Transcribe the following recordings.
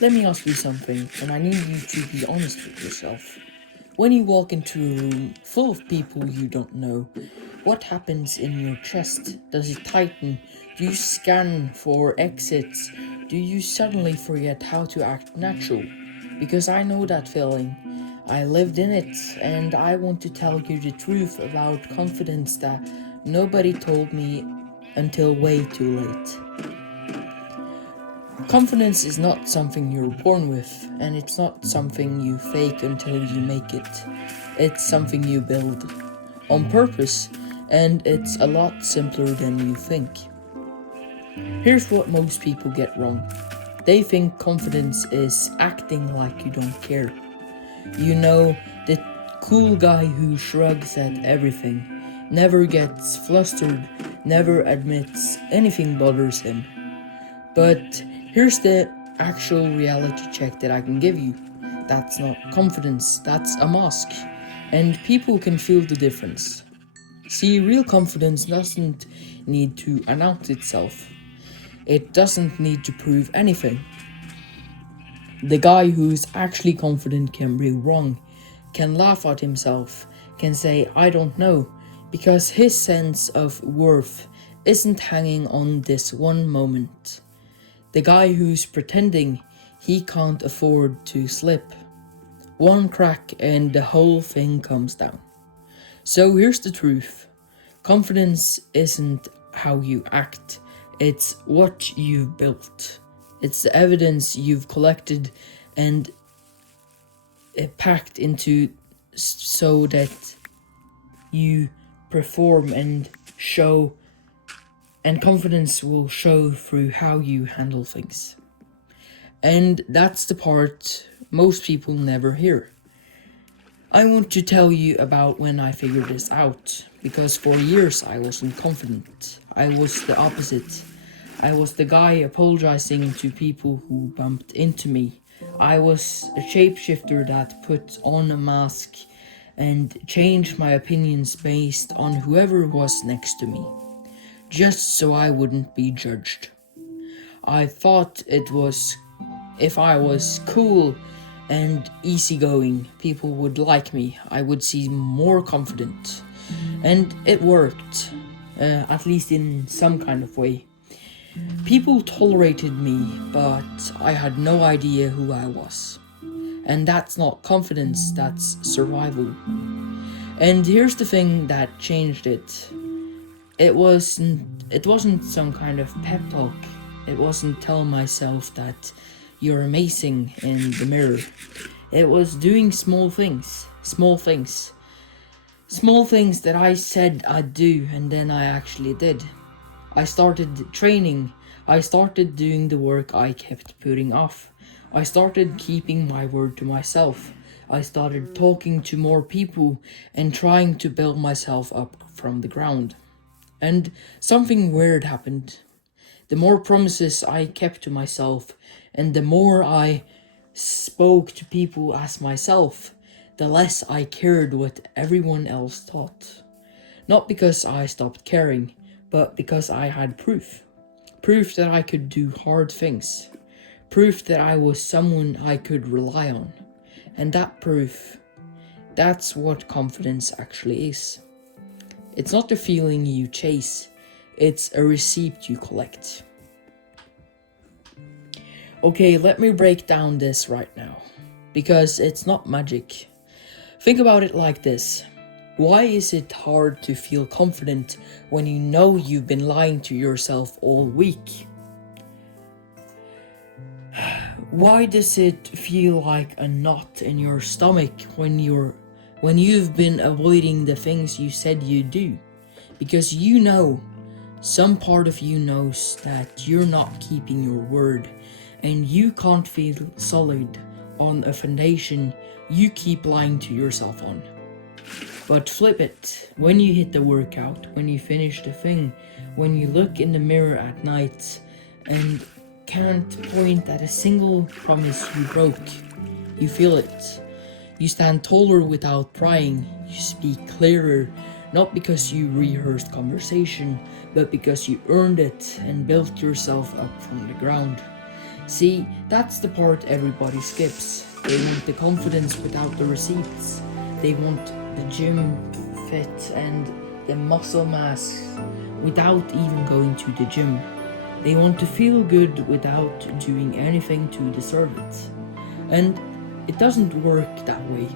Let me ask you something, and I need you to be honest with yourself. When you walk into a room full of people you don't know, what happens in your chest? Does it tighten? Do you scan for exits? Do you suddenly forget how to act natural? Because I know that feeling. I lived in it, and I want to tell you the truth about confidence that nobody told me until way too late. Confidence is not something you're born with, and it's not something you fake until you make it. It's something you build on purpose, and it's a lot simpler than you think. Here's what most people get wrong. They think confidence is acting like you don't care. You know, the cool guy who shrugs at everything, never gets flustered, never admits anything bothers him. But here's the actual reality check that I can give you. That's not confidence, that's a mask. And people can feel the difference. See, real confidence doesn't need to announce itself. It doesn't need to prove anything. The guy who's actually confident can be wrong, can laugh at himself, can say, I don't know, because his sense of worth isn't hanging on this one moment. The guy who's pretending he can't afford to slip. One crack and the whole thing comes down. So here's the truth. Confidence isn't how you act, it's what you've built. It's the evidence you've collected and packed into so that you perform and show, and confidence will show through how you handle things. And that's the part most people never hear. I want to tell you about when I figured this out, because for years I wasn't confident. I was the opposite. I was the guy apologizing to people who bumped into me. I was a shapeshifter that put on a mask and changed my opinions based on whoever was next to me, just so I wouldn't be judged. I thought it was if I was cool and easygoing, people would like me. I would seem more confident. And it worked, at least in some kind of way. People tolerated me, but I had no idea who I was. And that's not confidence, that's survival. And here's the thing that changed it. It wasn't some kind of pep talk. It wasn't telling myself that you're amazing in the mirror. It was doing small things. Small things that I said I'd do and then I actually did. I started training. I started doing the work I kept putting off. I started keeping my word to myself. I started talking to more people and trying to build myself up from the ground. And something weird happened. The more promises I kept to myself, and the more I spoke to people as myself, the less I cared what everyone else thought. Not because I stopped caring, but because I had proof. Proof that I could do hard things. Proof that I was someone I could rely on. And that proof, that's what confidence actually is. It's not the feeling you chase, it's a receipt you collect. Okay, let me break down this right now, because it's not magic. Think about it like this. Why is it hard to feel confident when you know you've been lying to yourself all week? Why does it feel like a knot in your stomach when you've been avoiding the things you said you'd do? Because you know, some part of you knows that you're not keeping your word, and you can't feel solid on a foundation you keep lying to yourself on. But flip it. When you hit the workout, when you finish the thing, when you look in the mirror at night and can't point at a single promise you broke, you feel it. You stand taller without prying. You speak clearer, not because you rehearsed conversation, but because you earned it and built yourself up from the ground. See, that's the part everybody skips. They want the confidence without the receipts. They want the gym fit and the muscle mass without even going to the gym. They want to feel good without doing anything to deserve it. And it doesn't work that way.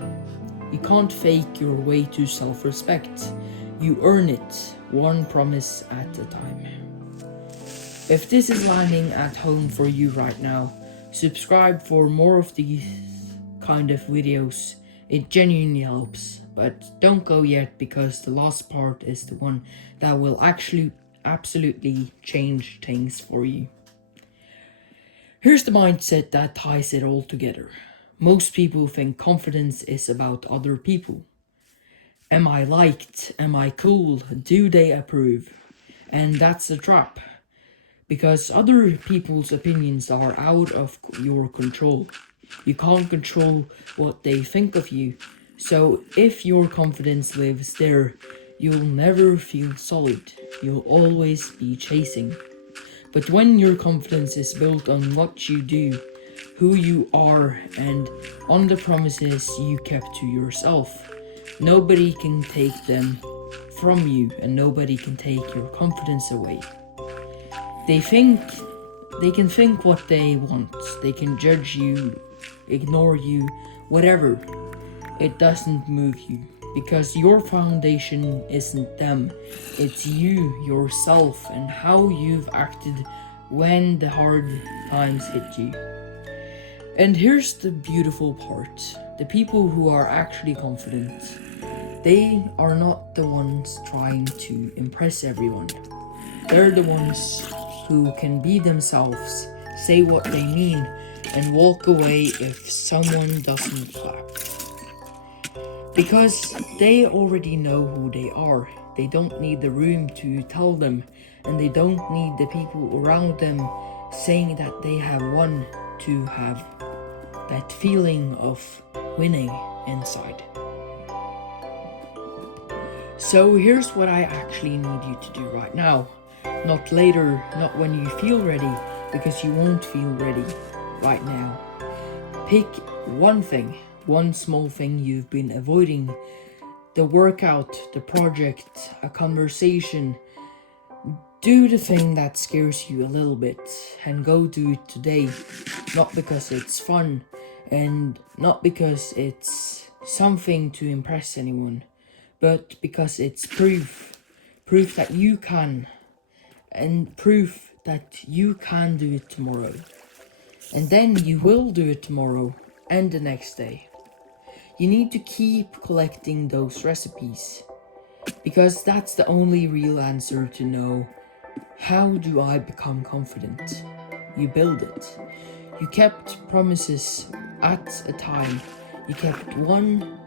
You can't fake your way to self-respect. You earn it, one promise at a time. If this is landing at home for you right now, subscribe for more of these kind of videos. It genuinely helps, but don't go yet because the last part is the one that will actually absolutely change things for you. Here's the mindset that ties it all together. Most people think confidence is about other people. Am I liked? Am I cool? Do they approve? And that's a trap. Because other people's opinions are out of your control. You can't control what they think of you. So if your confidence lives there, you'll never feel solid. You'll always be chasing. But when your confidence is built on what you do, who you are, and on the promises you kept to yourself, nobody can take them from you and nobody can take your confidence away. They can think what they want. They can judge you, ignore you, whatever. It doesn't move you because your foundation isn't them. It's you, yourself, and how you've acted when the hard times hit you. And here's the beautiful part. The people who are actually confident, they are not the ones trying to impress everyone. They're the ones who can be themselves, say what they mean, and walk away if someone doesn't clap. Because they already know who they are. They don't need the room to tell them, and they don't need the people around them saying that they have won to have that feeling of winning inside. So here's what I actually need you to do right now. Not later, not when you feel ready, because you won't feel ready right now. Pick one thing, one small thing you've been avoiding. The workout, the project, a conversation. Do the thing that scares you a little bit and go do it today. Not because it's fun and not because it's something to impress anyone, but because it's proof that you can. And proof that you can do it tomorrow. And then you will do it tomorrow and the next day. You need to keep collecting those recipes because that's the only real answer to know, how do I become confident? You build it. You kept promises at a time. You kept one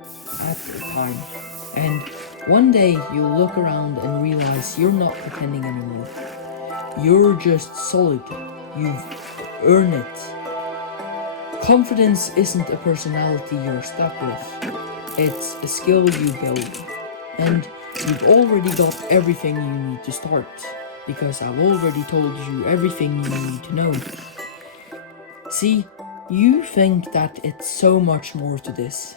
at a time. And one day you'll look around and realize you're not pretending anymore. You're just solid. You've earned it. Confidence isn't a personality you're stuck with. It's a skill you build. And you've already got everything you need to start. Because I've already told you everything you need to know. See, you think that it's so much more to this.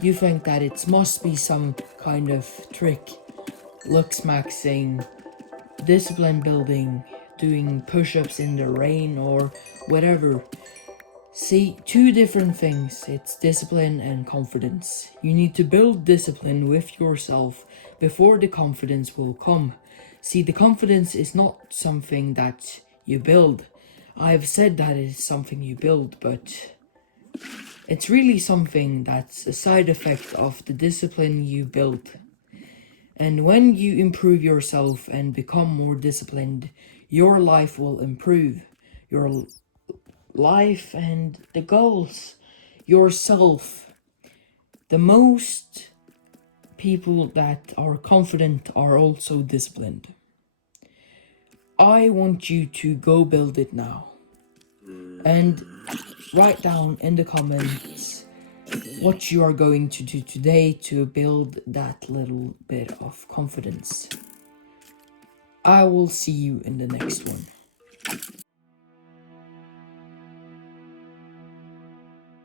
You think that it must be some kind of trick. Looks maxing, discipline building, doing push-ups in the rain or whatever. See, two different things. It's discipline and confidence. You need to build discipline with yourself before the confidence will come. See, the confidence is not something that you build. I've said that it's something you build, but it's really something that's a side effect of the discipline you built. And when you improve yourself and become more disciplined, your life will improve. Your life and the goals, yourself. The most people that are confident are also disciplined. I want you to go build it now. And write down in the comments what you are going to do today to build that little bit of confidence. I will see you in the next one.